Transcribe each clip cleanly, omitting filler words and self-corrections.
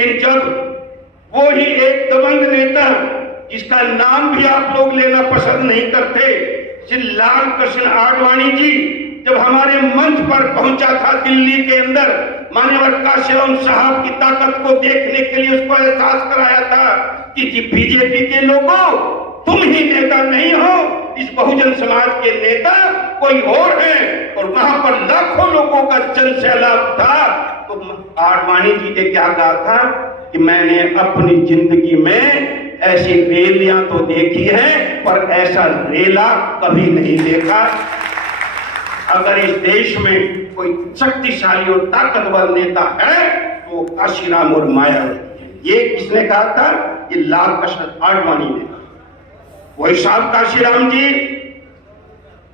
लेकिन जब वो ही एक दबंग नेता जिसका नाम भी आप लोग लेना पसंद नहीं करते, श्री लाल कृष्ण आडवाणी जी, जब हमारे मंच पर पहुंचा था दिल्ली के अंदर, मान्यवर काशीराम साहब की ताकत को देखने के लिए उसको एहसास कराया था कि जी बीजेपी के लोगों, तुम ही नेता नहीं हो, इस बहुजन समाज के नेता कोई और है। और वहां पर लाखों लोगों का जन सैलाब था। तो आडवाणी जी ने क्या कहा था कि मैंने अपनी जिंदगी में ऐसी रैलियां तो देखी है पर ऐसा रेला कभी नहीं देखा। अगर इस देश में कोई शक्तिशाली और ताकतवर नेता है तो काशीराम और मायावती। ये किसने कहा था? ये लाल कृष्ण आडवाणी ने कहा। वही साहब काशीराम जी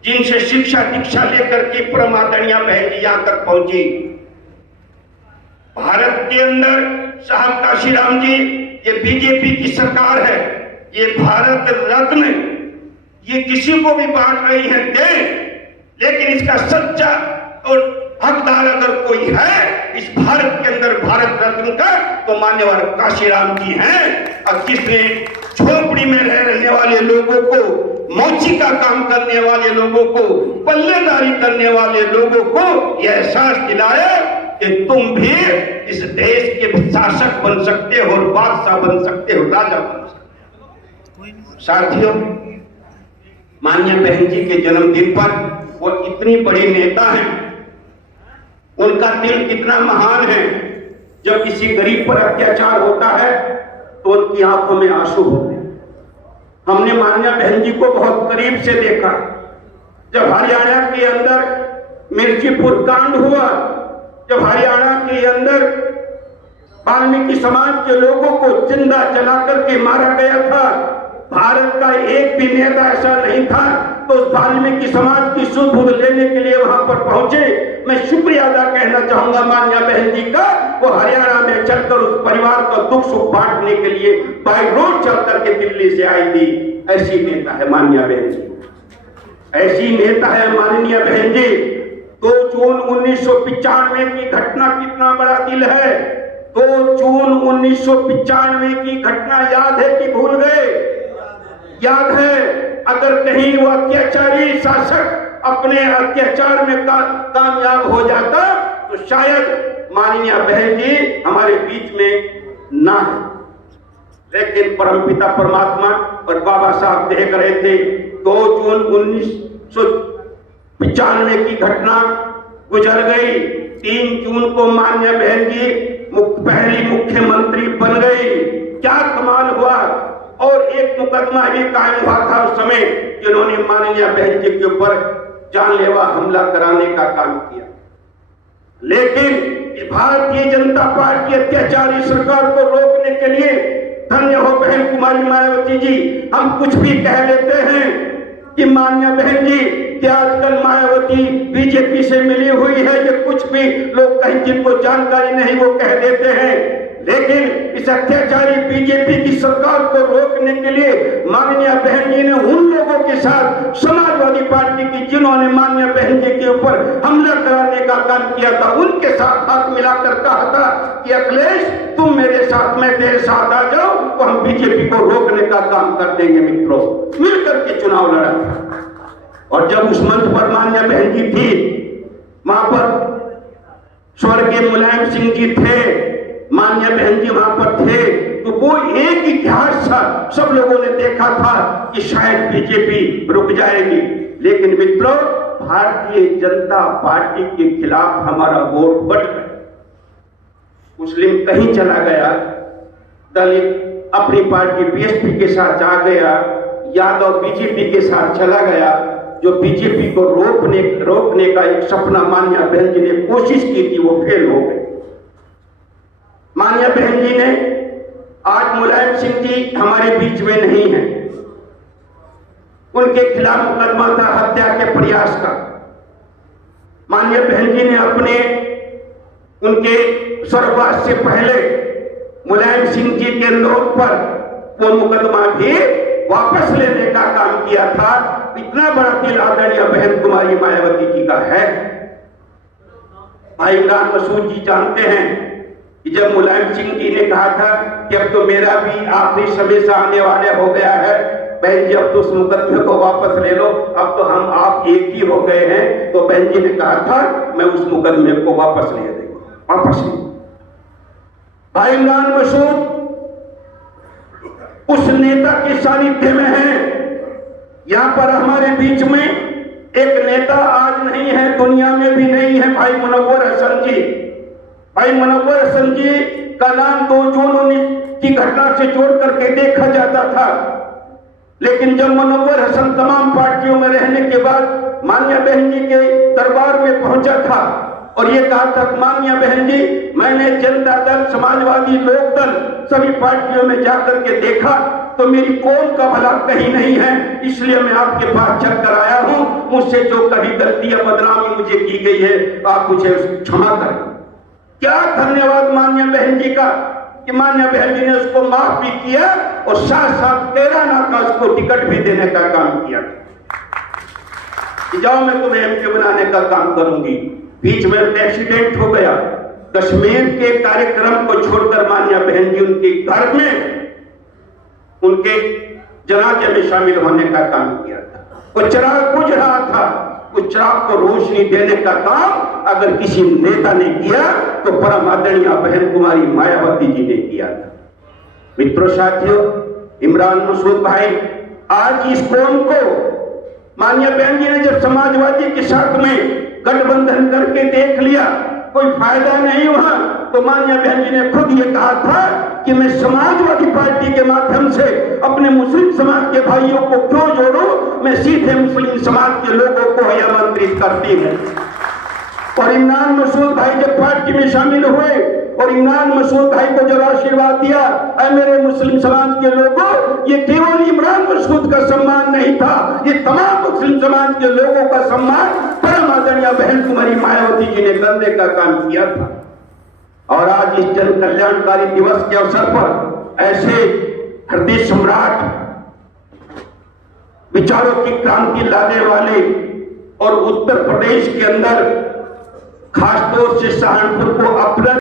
जिनसे शिक्षा दीक्षा लेकर के परम आदरणीय बहन जी यहां तक पहुंची। भारत के अंदर साहब काशीराम जी, ये बीजेपी की सरकार है, ये भारत रत्न ये किसी को भी बांट रही है दे, लेकिन इसका सच्चा और हकदार अगर कोई है इस भारत के अंदर भारत रत्न का तो मान्यवर काशीराम जी हैं। और जिसने झोपड़ी में रहने वाले लोगों को, मौची का काम करने वाले लोगों को, पल्लेदारी करने वाले लोगों को यह एहसास दिलाया कि तुम भी इस देश के शासक बन सकते हो, बादशाह बन सकते हो, राजा बन सकते हो। साथियों, माननीय बहन जी के जन्मदिन पर वो इतनी बड़ी नेता हैं, उनका दिल कितना महान है। जब किसी गरीब पर अत्याचार होता है तो उनकी आंखों में आंसू होते हैं। हमने मान्या बहन जी को बहुत करीब से देखा। जब हरियाणा के अंदर मिर्चीपुर कांड हुआ, जब हरियाणा के अंदर वाल्मीकि समाज के लोगों को जिंदा जला करके मारा गया था, भारत का एक भी नेता ऐसा नहीं था तो उस वाल्मीकि समाज की सुध लेने के लिए वहां पर पहुंचे। मैं शुक्रिया अदा कहना चाहूंगा मान्या बहन जी का, वो हरियाणा में चलकर उस परिवार का दुख सुख बांटने के लिए बाई रोड चल करके दिल्ली से आई थी। ऐसी नेता है मान्या बहन जी, ऐसी नेता है माननीय बहन जी। 2 जून 1995 की घटना कितना बड़ा दिल है। 2 जून 1995 की घटना याद है कि भूल गए? याद है। अगर कहीं वो अत्याचारी शासक अपने अत्याचार में कामयाब हो जाता तो शायद माननीय बहन जी हमारे बीच में ना है, लेकिन परमपिता परमात्मा और बाबा साहब देख रहे थे। 2 जून 1995 की घटना गुजर गई। 3 जून को माननीय बहन जी पहली मुख्यमंत्री बन गई। क्या कमाल हुआ। और एक मुकदमा भी कायम हुआ था उस समय, जिन्होंने माननीय बहन जी के ऊपर जानलेवा हमला कराने का काम किया। लेकिन भारतीय जनता पार्टी अत्याचारी सरकार को रोकने के लिए, धन्य हो बहन कुमारी मायावती जी, हम कुछ भी कह लेते हैं कि मान्य बहन जी कि आजकल मायावती बीजेपी से मिली हुई है, ये कुछ भी लोग कहीं जिनको जानकारी नहीं वो कह देते हैं। लेकिन इस अत्याचारी बीजेपी की सरकार को रोकने के लिए माननीय बहन जी ने उन लोगों के साथ, समाजवादी पार्टी की जिन्होंने माननीय बहन जी के ऊपर हमला कराने का काम किया था, उनके साथ हाथ मिलाकर कहा था कि अखिलेश तुम मेरे साथ में तेरे साथ आ जाओ तो हम बीजेपी को रोकने का काम कर देंगे। मित्रों, मिलकर के चुनाव लड़ा। और जब उस मंच पर मान्य बहन जी थी, वहां पर स्वर्गीय मुलायम सिंह जी थे, मान्य बहन जी वहां पर थे, तो वो एक इतिहास था। सब लोगों ने देखा था कि शायद बीजेपी रुक जाएगी, लेकिन मित्रों भारतीय जनता पार्टी के खिलाफ हमारा वोट बढ़ गया। मुस्लिम कहीं चला गया, दलित अपनी पार्टी बीएसपी के साथ आ गया, यादव बीजेपी के साथ चला गया। जो बीजेपी को रोकने का एक सपना मान्या बहन जी ने कोशिश की थी, वो फेल हो गई। मान्या बहन जी ने, आज मुलायम सिंह जी हमारे बीच में नहीं है, उनके खिलाफ मुकदमा था हत्या के प्रयास का। मान्य बहन जी ने अपने उनके स्वर्गवास से पहले मुलायम सिंह जी के अनुरोध पर वो मुकदमा भी वापस लेने का काम किया था। इतना बड़ा दिल आदरणीय बहन कुमारी मायावती जी का है। भाई इमरान मसूद जी जानते हैं कि जब मुलायम सिंह जी ने कहा था कि अब तो मेरा भी आखिरी समय से आने वाले हो गया है, बहन जी अब तो उस मुकदमे को वापस ले लो, अब तो हम आप एक ही हो गए हैं, तो बहन जी ने कहा था मैं उस मुकदमे को वापस ले देंगे, वापस ले। भाई इमरान मसूद उस नेता के सानिध्य में है। यहां पर हमारे बीच में एक नेता आज नहीं है, दुनिया में भी नहीं है, भाई मुनव्वर हसन जी। भाई मुनव्वर हसन जी का नाम 2 जून की घटना से जोड़ करके देखा जाता था, लेकिन जब मुनव्वर हसन तमाम पार्टियों में रहने के बाद मान्या बहन जी के दरबार में पहुंचा था और ये कहा था मान्या बहन जी मैंने जनता दल, समाजवादी, लोक दल सभी पार्टियों में जाकर के देखा तो मेरी कौम का भला कहीं नहीं है, इसलिए मैं आपके पास चलकर आया हूं। मुझसे जो कभी गलती या बदनामी मुझे की गई है आप मुझे क्षमा करें। क्या धन्यवाद मान्या बहन जी का कि मान्या बहन जी ने उसको माफ भी किया और साथ साथ 13 लाख का उसको टिकट भी देने का काम किया कि जाओ मैं तुम्हें एमपी बनाने का काम करूंगी। बीच में एक्सीडेंट हो गया, कश्मीर के कार्यक्रम को छोड़कर मान्या बहन जी उनके घर में उनके जनाजे में शामिल होने का काम किया था। वो चिराग बुझ रहा था, उस चिराग को रोशनी देने का काम अगर किसी नेता ने किया तो परम आदरणीय बहन कुमारी मायावती जी ने किया था। मित्रों, साथियों, इमरान मसूद भाई आज इस कौम को मान्या बहन जी ने जब समाजवादी के साथ में गठबंधन करके देख लिया कोई फायदा नहीं हुआ, तो मान्या बहन जी ने खुद ये कहा था कि मैं समाजवादी पार्टी के माध्यम से अपने मुस्लिम समाज के भाइयों को क्यों जोड़ूं, मैं सीधे मुस्लिम समाज के लोगों को आमंत्रित करती हूं। और इमरान मसूद भाई जब पार्टी में शामिल हुए और इमरान मसूद भाई को जब आशीर्वाद दिया, ऐ मेरे मुस्लिम समाज के लोगों, ये केवल इमरान मसूद का सम्मान नहीं था, ये तमाम मुस्लिम समाज के लोगों का सम्मान परम आदरणीय बहन कुमारी मायावती जी ने करने का काम किया था। और आज इस जन कल्याणकारी दिवस के अवसर पर ऐसे हृदय सम्राट, विचारों की क्रांति लाने वाले और उत्तर प्रदेश के अंदर खासतौर से सहारनपुर को अपना